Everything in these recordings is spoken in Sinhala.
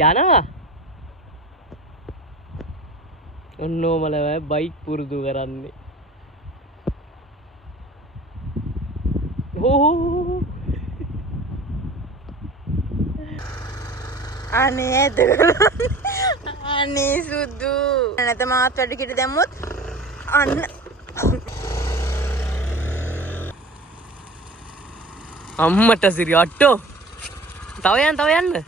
යනවා ඔන්නෝමල බයික් පුරුදු කරන්නේ අනේ අනේ සුදු නැත මාත් වැඩ කිට දැම්මොත් අන්න අම්මට සිරි අට්ටෝ තව යන්න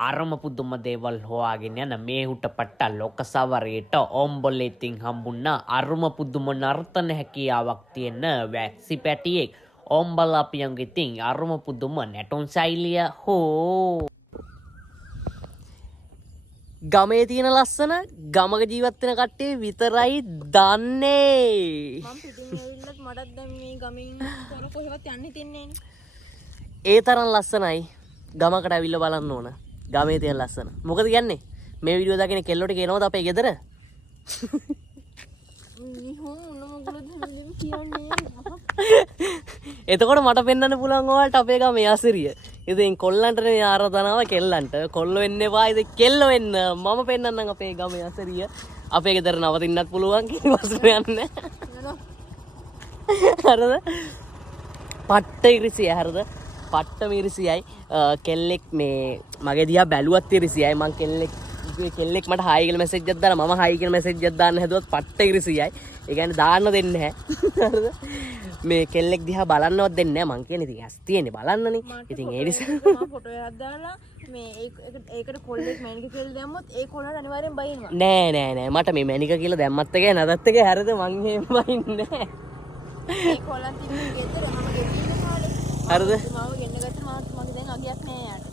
අරම පුදුම දේවල් හොයාගෙන යන මේ හුට පට්ට ලෝක සවරේට ඕම්බොල්ලේ ඉතින් හම්බුණා අරුම පුදුම නර්තන හැකියාවක් තියෙන වැක්සි පැටියෙක් ඕම්බලා අපියන්ගේ ඉතින් අරුම පුදුම නැටුම් ශෛලිය හෝ ගමේ තියෙන ලස්සන ගමක ජීවත් වෙන කට්ටිය විතරයි දන්නේ මම පිටින් ඇවිල්ලත් මටත් දැන් මේ ගමින් කොහෙවත් යන්න හිතෙන්නේ ඒ තරම් ලස්සනයි ගමකට ඇවිල්ලා බලන්න ඕන ගමේ තියෙන ලස්සන. මොකද කියන්නේ? මේ වීඩියෝ දාගෙන කෙල්ලොට කියනවද අපේ ගෙදර? එතකොට මට පෙන්වන්න පුළුවන් ඔයාලට අපේ ගමේ අසිරිය. ඉතින් කොල්ලන්ටනේ ආරාධනාව කෙල්ලන්ට. කොල්ල වෙන්න එපා. ඉතින් කෙල්ල වෙන්න. මම පෙන්වන්නම් අපේ ගමේ අසිරිය. අපේ ගෙදර නවතින්නත් පුළුවන් කියලා යන්නේ. හරිද? පට්ට ඉරිසිය හරිද? පට්ටම ඉරිසියයි කෙල්ලෙක් මේ මගේ දිහා බැලුවත් ඉරිසියයි මං කෙල්ලෙක් මට හායි කියලා මැසේජ් එකක් දාලා මම හායි කියලා මැසේජ් එකක් දාන්න හැදුවත් පට්ට ඉරිසියයි ඒ කියන්නේ දාන්න දෙන්නේ නැහැ හරිද මේ කෙල්ලෙක් දිහා බලන්නවත් දෙන්නේ නැහැ මං කියන්නේ ඉතින් ඇස් තියෙන්නේ බලන්නනේ ඉතින් ඒ නිසා මම ෆොටෝ එකක් දාලා මේ ඒකට කොල්ලෙක් මැනික කියලා දැම්මොත් ඒ කොල්ලට අනිවාර්යෙන් බයිනවා නෑ මට මේ මැනික කියලා දැම්මත් එකයි නැදත් එකයි හරිද මං එහෙම බයින්නේ නැහැ ඒ කොල්ලන් තින්නේ ගෙදර මම ගෙදර කාලේ හරිද මාව ගෙන්න ගත්ත මාත් මගේ දැන් අගයක් නෑ යාට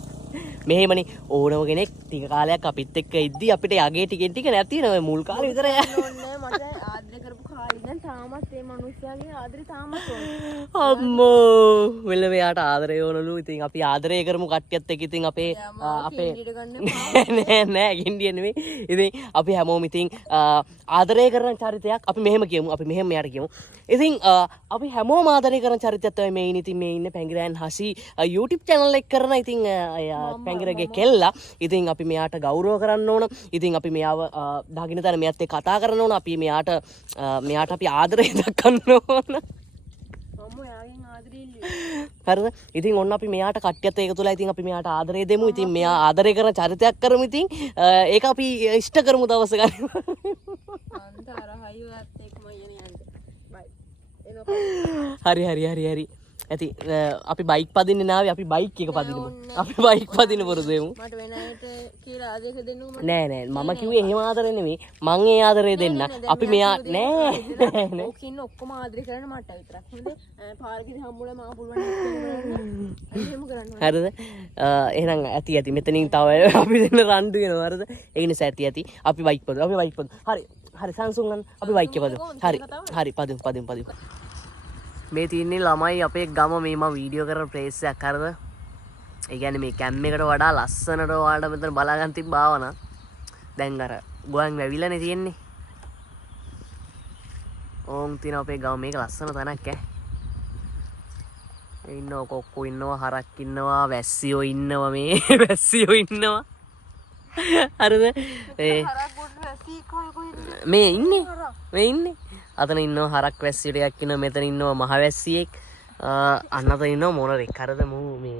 මෙහෙමනේ ඕනම කෙනෙක් ටික කාලයක් අපිත් එක්ක ඉද්දි අපිට යගේ ටික නැති වෙනවා මුල් කාලේ විතර ඕනේ මට ආදරය කරපු කාලේ දැන් තාමත් මේ මිනිස්සයාගේ ආදරේ තාමත් ඕනේ අම්මෝ මෙල්ල මෙයාට ආදරය ඕනලු ඉතින් අපි ආදරය කරමු කට්ටියත් එක්ක ඉතින් අපේ නෑ ගින්ඩිය නෙමෙයි ඉතින් අපි හැමෝම ඉතින් ආදරය කරන චරිතයක් අපි මෙහෙම කියමු අපි මෙහෙම මෙයාට කියමු ඉතින් අපි හැමෝම ආදරය කරන චරිතයක් තමයි මේ ඉන්නේ ඉතින් මේ ඉන්නේ පැංගිරයන් හසි YouTube channel එක කරන ඉතින් පැංගිරගේ කෙල්ලා ඉතින් අපි මෙයාට ගෞරව කරන්න ඕන ඉතින් අපි මෙයාව දකින්න තැන මෙයාත් එක්ක කතා කරන්න ඕන අපි මෙයාට අපි ආදරය දක්වන්න ඕන හරිද ඉතින් ඔන්න අපි මෙයාට කට්ටියත් ඒක තුලා ඉතින් අපි මෙයාට ආදරය දෙමු ඉතින් මෙයා ආදරය කරන චරිතයක් කරමු ඉතින් ඒක අපි ඉෂ්ට කරමු දවස ගන්න හරි ඇති අපි බයික් පදින්න නාවේ අපි බයික් එක පදිනමු අපි බයික් පදින්න පුරුදු වෙමු මට වෙන අයට කියලා ආදරය දෙන්නු නෑ මම කිව්වේ එහෙම ආදරේ නෙමෙයි මං ඒ ආදරේ දෙන්න අපි මෙයා නෑ ඕකින් ඔක්කොම ආදරය කරන්න මට විතරක් හොඳ පාරකදී හම්බුලා මම පුළුවන් එහෙම කරන්න හරිද එහෙනම් ඇති මෙතනින් තව අපි දෙන්න රණ්ඩු වෙනවා හරිද ඒ නිසා ඇති අපි බයික් පදමු හරි Samsung ගන්න අපි බයික් එක පදමු හරි පදමු මේ තියන්නේ ළමයි අපේ ගම මේ මම වීඩියෝ කරන ප්ලේස් එකක් හරිද ඒ කියන්නේ මේ කැම් එකට වඩා ලස්සනට ඔයාලට මෙතන බලා ගන්න තිබ්බාවන දැන් අර ගුවන් වැවිලානේ තියෙන්නේ ඕම් තියන අපේ ගම මේක ලස්සන තැනක් ඉන්නවා කොක්කෝ ඉන්නවා හරක් ඉන්නවා වැස්සියෝ ඉන්නවා මේ වැස්සියෝ ඉන්නවා හරිද මේ ඉන්නේ අතන ඉන්නවා හරක් වැස්සිය ටිකක් ඉන්නවා මෙතන ඉන්නවා මහ වැස්සියෙක් අන්න අතන ඉන්නවා මොනරෙක් හරිද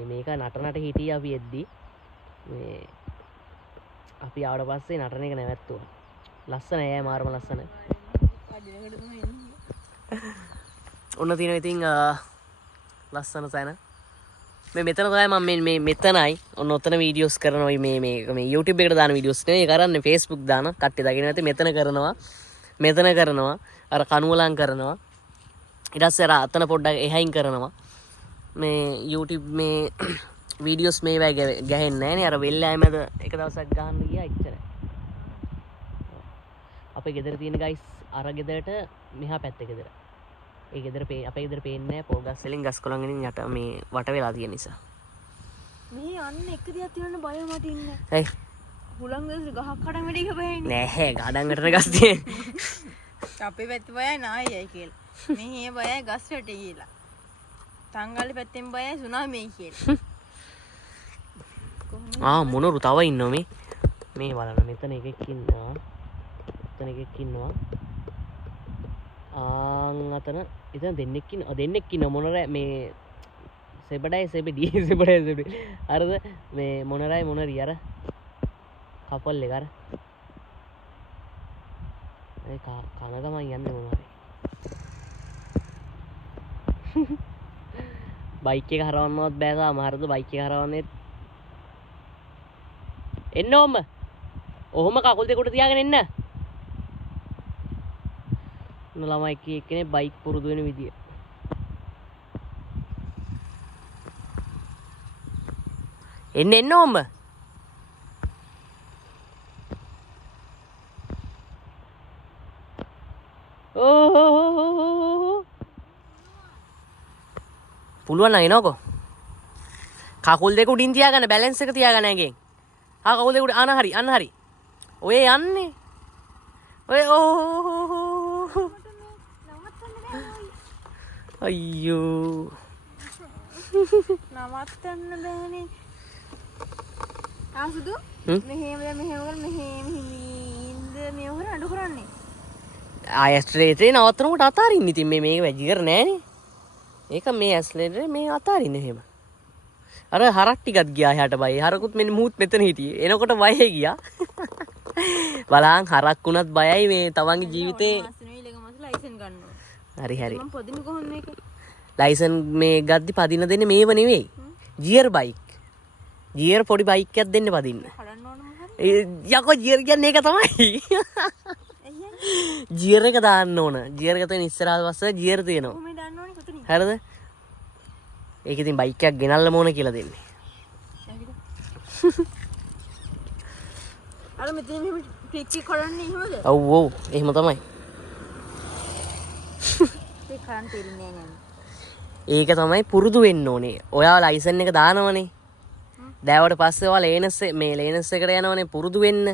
මේක නටනට හිටියේ අපි එද්දි මේ අපි ආවට පස්සේ නටන එක නැවැත්තුවා ලස්සන ඇය මාරම ලස්සන ඔන්න තියෙනවා ඉතින් ලස්සන තැන මෙතන තමයි මම මේ මෙතනයි ඔන්න ඔතන වීඩියෝස් කරනවා මේ YouTube එකට දාන වීඩියෝස් නෙවෙයි කරන්නේ Facebook දාන කට්ටිය දකින්න නැති මෙතන කරනවා අර කනුවලන් කරනවා ඊට පස්සේ අර අතන පොඩ්ඩක් එහයින් කරනවා මේ YouTube මේ වීඩියෝස් මේ වගේ ගහන්නේ නැහැ නේ අර වෙල්ලෑ මැද එක දවසක් ගහන්න ගියා එච්චරයි අපේ ගෙදර තියෙන ගයිස් අර ගෙදරට මෙහා පැත්තේ ගෙදර ඒ ගෙදර අපේ ගෙදර පේන්නේ නැහැ පොල් ගස් වලින් ගස් කොළන් වලින් යට මේ වට වෙලා තියෙන නිසා මේ යන්න එක දියක් තියෙන බය මට ඉන්නේ ඇයි හුලං ගහක් කඩන් වැඩි ගහන්නේ නැහැ ගඩන්ගටට ගස් තියෙන්නේ. අපේ පැත්ත බයයි නායයි කියලා. මෙහි බයයි ගස් වැටේ කියලා. තංගල්ලි පැත්තෙන් බයයි සුනාමි කියලා. මොනරු තව ඉන්නවා මේ බලන්න මෙතන එකෙක් ඉන්නවා. මෙතන එකෙක් ඉන්නවා. අතන එතන දෙන්නෙක් ඉන්න මොනරෑ මේ සෙබඩයි සෙබඩයි අරද මේ මොනරයි මොනරි අර කපල් එක අර කන ගමන් යන්නේ මොනවද බයික් එක හරවන්නවත් බෑ තාම හරිද බයික් එක හරවන්නේ එන්න ඔහොම කකුල් දෙක උඩ තියාගෙන එන්න ළමයි එක්කෙනෙක් බයික් පුරුදු වෙන විදිය එන්න ඕම්බ පුළුවන් නම් එනකො කකුල් දෙක උඩින් තියාගන්න බැලන්ස් එක තියාගන්න ඇඟෙන් කකුල් දෙක උඩ අන්න හරි ඔය යන්නේ ඔය අයියෝ නවත්තන්න බෑනේ ආසුදු මෙහෙම ඉඳ මෙහෙම අඩු කරන්නේ ආයස්ට්‍රේටේ නවත්තනකොට අතාරින්න ඉතින් මේක වැජිකර නෑනේ ඒක මේ ඇස්ලේටරේ මේ අතාරින්න එහෙම අර හරක් ටිකක් ගියා එහාට බයි හරකුත් මෙන්න මුත් මෙතන හිටියේ එනකොට බයයි ගියා බලන් හරක් වුණත් බයයි මේ තමන්ගේ ජීවිතේ ලයිසන් ගන්නවා හරි මම පොදින්න කොහොමද මේක ලයිසන් මේ ගද්දි පදින්න දෙන්නේ මේව නෙවෙයි ජියර් බයික් ජියර් පොඩි බයික් එකක් දෙන්න පදින්න කඩන්න ඕන මොකද යකෝ ජියර් කියන්නේ ඒක තමයි ජියර් එක දාන්න ඕන ජියර් එක තියෙන ඉස්සරහට පස්සේ ජියර් තියෙනවා කොහොමද දාන්න ඕනේ කොතනින් හරිද ඒක ඉතින් බයික් එකක් ගෙනල්ලා මොන කියලා දෙන්නේ අර මෙතන මෙහෙම ක්ලික් කරන්නේ එහෙමද ඔව් එහෙම තමයි ඒ කරන් තේරෙන්නේ නැහැ ඒක තමයි පුරුදු වෙන්න ඕනේ ඔයා ලයිසන් එක දානවනේ දැවට පස්සේ ඔයා ලේනස් එකට යනවනේ පුරුදු වෙන්න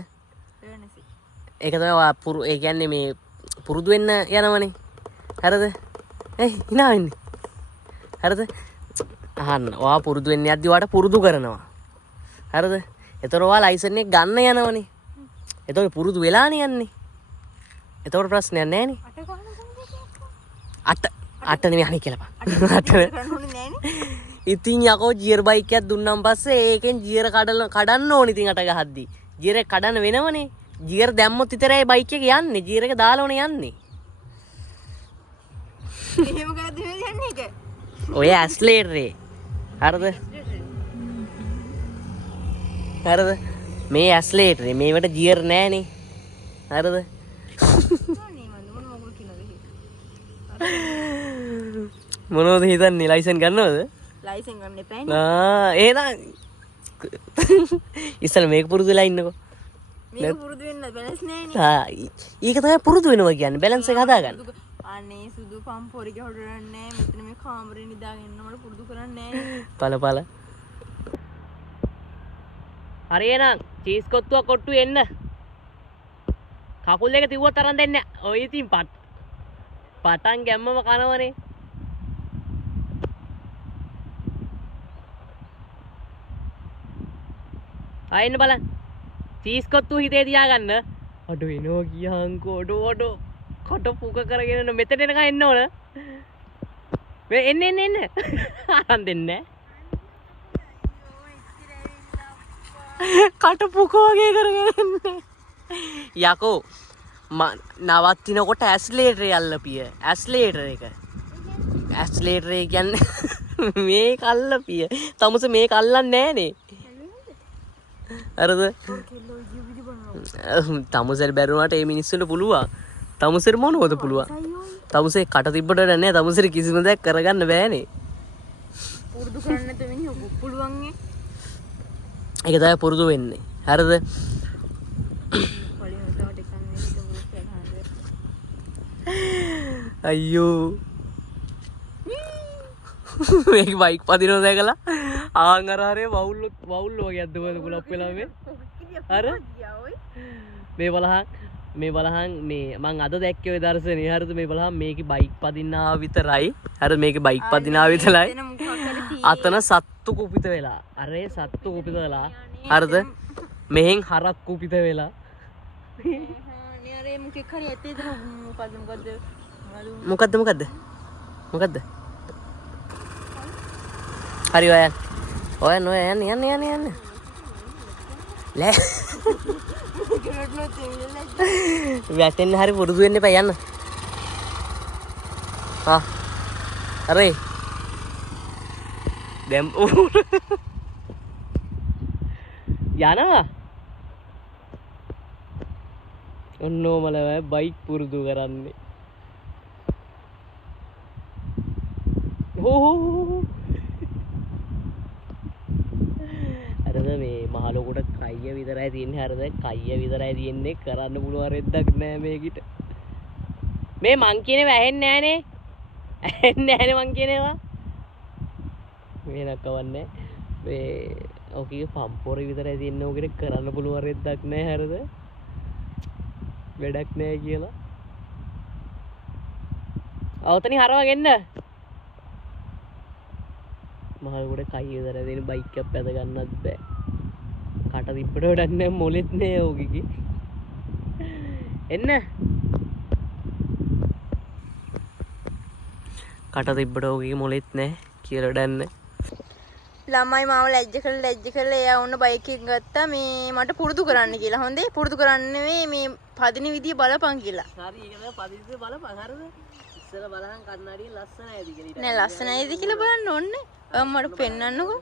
ඒක තමයි ඔයා ඒ කියන්නේ මේ පුරුදු වෙන්න යනවනේ හරිද hina වෙන්නේ හරිද අහන්න ඔයා පුරුදු වෙන්න යද්දි ඔයාට පුරුදු කරනවා හරිද එතකොට ඔයා ලයිසන් එක ගන්න යනවනේ එතකොට පුරුදු වෙලානේ යන්නේ එතකොට ප්‍රශ්නයක් නැහැනේ අට නෙමෙයි අනේ කියලා ඉතින් යකෝ ජියර් බයික් එකක් දුන්නාන් පස්සේ ඒකෙන් ජියර් කඩන්න ඕනේ ඉතින් අට ගහද්දි ජියර් එක කඩන්න වෙනවනේ ජියර් දැම්මොත් විතරයි බයික් එක යන්නේ ජියර් එක දාලානේ යන්නේ එහෙම කරද්දි මේ යන්නේ ඒක ඔය ඇස්ලේටරේ හරිද මේ ඇස්ලේටරේ මේවට ජියර් නෑනේ හරිද මොනවද හිතන්නේ ලයිසන් ගන්නවද ලයිසන් ගන්න එපා එහෙනම් ඉස්සෙල්ලා මේක පුරුදු වෙලා ඉන්නකෝ මේක පුරුදු වෙන්න බැලන්ස් නෑනේ ඒක තමයි පුරුදු වෙනවා කියන්නේ බැලන්ස් එක හදාගන්න අනේ සුදු පම්පෝරි ගහඩරන්නේ මෙතන මේ කාමරේ නිදාගෙන ඉන්නවට පුරුදු කරන්නේ පළ හරි එහෙනම් චීස් කොත්තුවක් කොට්ටු එන්න කකුල් දෙක තිව්වත් තරම් දෙන්නේ ඔය ඉතින් පටන් ගැම්මම කනවනේ ආයෙන්න බලන්න චීස් කොත්තු හිතේ තියාගන්න අඩෝ එනවා කියහන්කෝ අඩෝ කොට පුක කරගෙන මෙතන එනකන් එන්න ඕන මේ එන්න අරන් දෙන්නේ කට පුක වගේ කරගෙන එන්නේ යකෝ නවත්තිනකොට ඇස්ලේටරේ අල්ලපිය ඇස්ලේටර් එක ඇස්ලේටරේ කියන්නේ මේ කල්ලපිය තමුස මේ කල්ලන්නේ නෑනේ හරිද තමුසෙල් බැරුණාට ඒ මිනිස්සුන්ට පුළුවන් තමුසෙර මොනවද පුළුවන් තමුසේ කට තිබ්බට නෑ තමුසෙර කිසිම දෙයක් කරගන්න බෑනේ පුරුදු කරන්න නැත මිනිහු පුළුවන් ඒක තමයි පුරුදු වෙන්නේ හරිද අයියෝ මේක බයික් පදිනව දැකලා ආන් අර හරේ වවුල් වගේ අද්දවද කුලප් වෙලා මේ අර මේ බලහන් මේ මං අද දැක්කේ ඔය දර්ශනේ හරිද මේ බලහන් මේකේ බයික් පදින්නා විතරයි හරිද මේකේ බයික් පදින්නා විතරයි අතන සත්තු කුපිත වෙලා අරේ සත්තු කුපිත වෙලා හරිද මෙහෙන් හරක් කුපිත වෙලා අනේ මුකේ කරේ ඇත්තේද මොකද්ද හරි ඔයන් යන්න ලෑ වැටෙන්න හරි පුරුදු වෙන්න එපා යන්න අරේ දැම් යනවා ඔන්නෝමල බයික් පුරුදු කරන්නේ හෝ අරද මේ මහලොකුට කයිය විතරයි තියෙන්නේ හරිද කයිය විතරයි තියෙන්නේ කරන්න පුළුවන් රෙද්දක් නෑ මේකිට මේ මං කියනවා ඇහෙන්නේ නෑනේ මං කියනවා මේ නක්කවන්නේ මේ ඔකේ පම්පොරේ විතරයි තියෙන්නේ ඔකට කරන්න පුළුවන් රෙද්දක් නෑ හරිද වැඩක් නෑ කියලා අවතනින් හරවගන්න මහලොකුට කයිය විතරයි තියෙන බයික් එකක් පැද ගන්නත් බෑ කට තිබ්බට වැඩක් නෑ මොලෙත් නෑ ඔකේ එන්න කට තිබ්බට ඔකේ මොලෙත් නෑ කියලා වැඩක් නෑ ළමයි මාව ලැජ්ජ කරලා එයා ඔන්න බයික් එක ගත්තා මේ මට පුරුදු කරන්න කියලා. හොඳේ පුරුදු කරන්න නෙවෙයි මේ පදින විදිය බලපන් කියලා. හරි ඒක තමයි පදින විදිය බලපන් හරිද? ඉස්සර බලහන් කන්නාඩිය ලස්සනයිද කියලා. නෑ ලස්සනයිද කියලා බලන්න ඕනේ. මට පෙන්වන්නකෝ.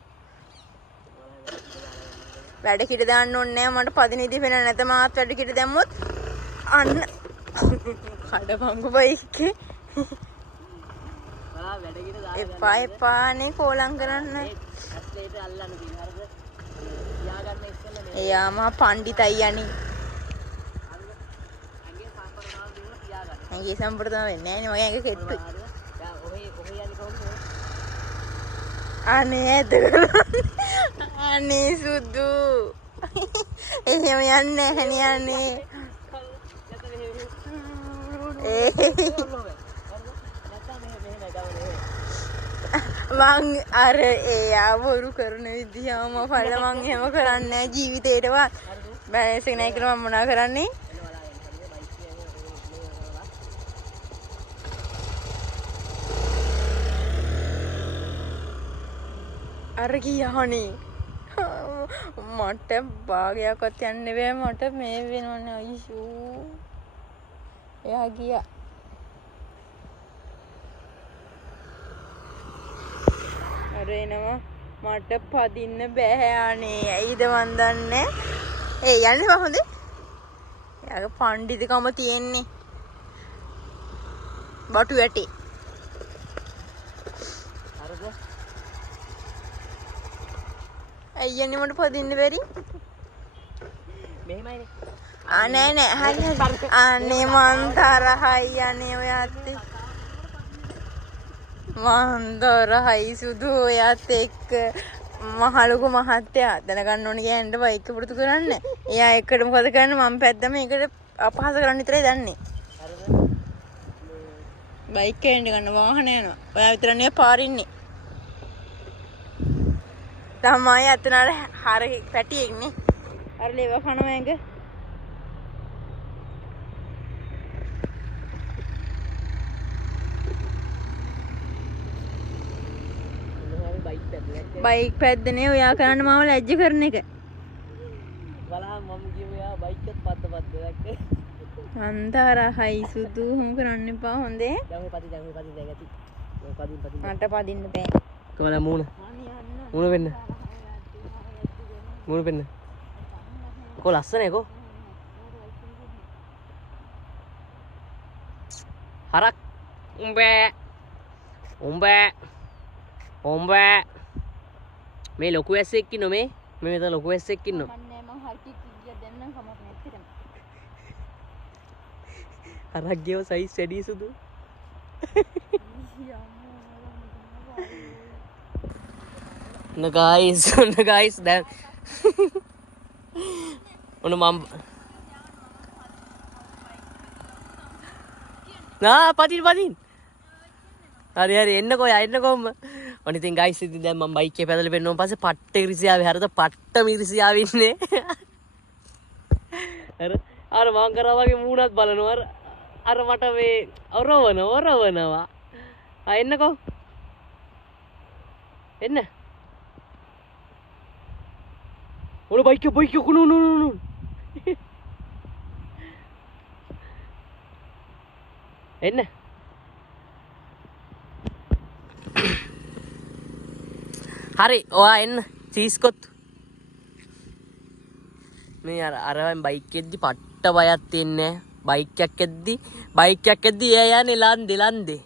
වැඩ කිඩ දාන්න ඕනේ නෑ මට පදින විදිය පෙන්වන්න නැත මාත් වැඩ කිඩ දැම්මොත් අන්න කඩපංගු බයික් එකේ වැඩ කිඩ දාන්න එපානේ කෝලම් කරන්න. එයා මහා පණ්ඩිතයි යන්නේ. ඇඟේ සම්ප්‍රදාය වෙන්නේ නැහැ නේ මගේ ඇඟ කෙට්ටුයි. අනේ අනේ සුදු. එහෙම යන්නේ නැහැ යන්නේ. මං අර එයා බොරු කරන විදිහම ඵල මං එහෙම කරන්නේ නැහැ ජීවිතේටවත්. බැලන්ස් එක නැහැ කියලා මම මොනා කරන්නේ? අර ගියානේ. මට භාගයක්වත් යන්න බෑ මට මේ වෙනවනේ අයිෂෝ. එයා ගියා. අර එනවා මට පදින්න බෑ අනේ ඇයිද මන් දන්නේ. යන්නේ බා හොඳේ. එයාගේ පණ්ඩිතකම තියෙන්නේ. බටු වැටේ. හරිද? අයියනේ මට පදින්න බැරි. මෙහෙමයිනේ. නෑ හරි අනේ මන් තරහයි අනේ ඔය අත්තේ. මන්දරහයි සුදු ඔයත් එක්ක මහලුකු මහත්තයා දැනගන්න ඕනේ ගෑනට බයික් පුරුදු කරන්න. එයා එක්කට මොකද කරන්නේ මම පැද්දම ඒකට අපහාස කරන්න විතරයි දන්නේ. හරිද? බයික් එකෙන් ගන්න වාහන යනවා. ඔයා විතර නෙවෙයි පාරින්නේ. තමයි අතනට හරි පැටියෙක්නේ. අර ලේව කනවා ඇඟ. බයික් පැද්දනේ ඔයා කරන්න මම ලැජ්ජ කරන එක. බලහන් මම කියුවා බයික් එකත් පද්ද දැක්කේ. අන්තරහයි සුදු හම් කරන්න එපා හොඳේ. දැන් ඔය පදි දැගති. ඔය පදින් මට පදින්න බෑ. කොහොමද මූණ වෙන්න. මූණ වෙන්න. කො ලස්සනේ කො. හරක් උඹේ මේ ලොකු ඇස්සෙක් ඉන්නෝ මේ මෙතන ලොකු ඇස්සෙක් ඉන්නෝ. මම හරි කීයක් දෙන්නම් කමක් නැත්තේ. හරක් ගේව සයිස් වැඩි සුදු. no guys දැන් ඔන්න මම පදින් හරි එන්නකෝ එන්නකොම ඔන්න ඉතින් ගයිස් ඉතින් දැන් මම බයික් එකේ පැදලා පෙන්නන පස්සේ පට්ට ඉරිසියාවේ හරිද පට්ටම ඉරිසියාවේ ඉන්නේ අර මං කරා වගේ මූණත් බලනවා අර මට මේ ඔරවනවා එන්නකෝ එන්න ඔන්න බයික් කුණු එන්න හරි ඔයා එන්න චීස්කොත් මේ අරවෙන් බයික් එද්දි පට්ට බයක් තියන්නේ බයික් එකක් එද්දි එයා යන්නේ ලන්දේ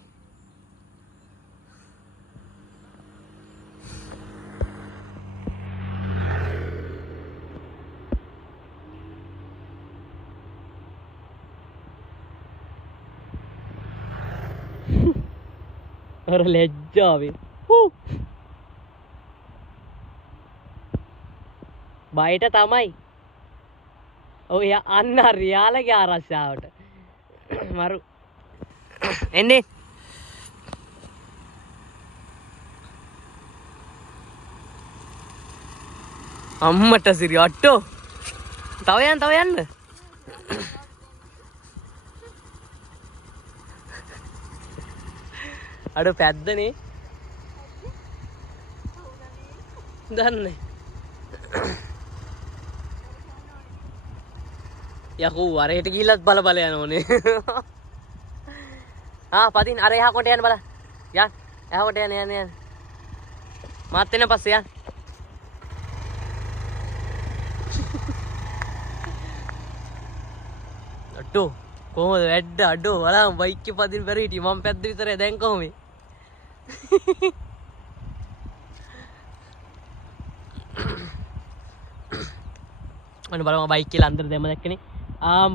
අර ලැජ්ජාවේ බයට තමයි ඔය අන්න රියාලගේ ආරක්ෂාවට මරු එන්නේ අම්මට සිරි අට්ටෝ තව යන්න අඩ පැද්දනේ දන්නේ යකෝ වරේට ගිහිල්ලත් බල යන ඕනේ පදින් අර එහා කොට යන්න බල යන්න එහා කොට යන්න මාත් එන්න පස්සේ යන්න අඩෝ කොහොමද වැඩ අඩෝ බලන්න බයික් එකේ පදින් බැරි හිටියේ මම පැද්ද විතරයි දැන් කොහොමද අන්න බලන්න බයික් කියලා අnder දෙම දැක්කනේ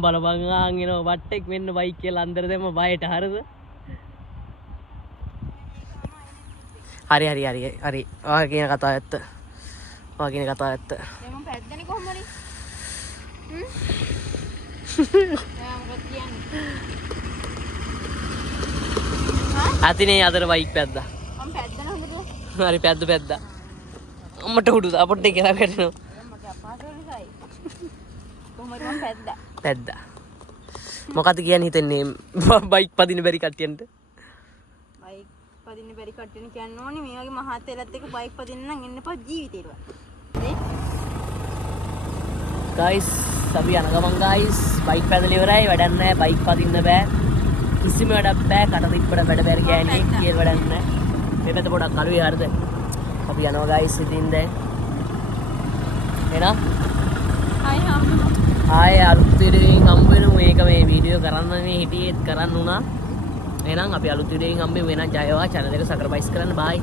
බලපන් එනවා වට්ටෙක් වෙන්න බයික් කියලා අnder දෙම බයට හරිද හරි ඔයා කියන කතාව ඇත්ත මම පැද්දනේ කොහොමද අතිනේ අතර බයික් පැද්දා මම පැද්දන හොඳට හරි පැද්දා අම්මට උඩු අපොට්ටේ කියලා වැටෙනවා මගේ අපහසු නිසායි කොහොමද මම පැද්දා මොකද කියන්නේ හිතන්නේ බයික් පදින්න බැරි කට්ටියන්ට බයික් පදින්න බැරි කට්ටියන් කියන්න ඕනේ මේ වගේ මහත් වෙලත් එක බයික් පදින්න නම් එන්න එපා ජීවිතේට ගයිස් අපි යන ගමන් ගයිස් බයික් පැදලා ඉවරයි වැඩක් නැහැ බයික් පදින්න බෑ කිසිම වැඩක් බෑ කට තිබ්බට වැඩ බැරි ගෑණි කියලා වැඩක් නැහැ මේ පැත්ත පොඩක් අලුයි හරිද අපි යනවා ගයිස් ඉතින් දැන් එනවා ආය අලුත් වීඩියෝකින් හම්බ වෙනු මේක මේ වීඩියෝ කරන්න මේ හිටියේත් කරන්න උනා එහෙනම් අපි අලුත් වීඩියෝකින් හම්බෙමු එහෙනම් ජයවා channel එක සබස්ක්‍රයිබ් කරන්න බයි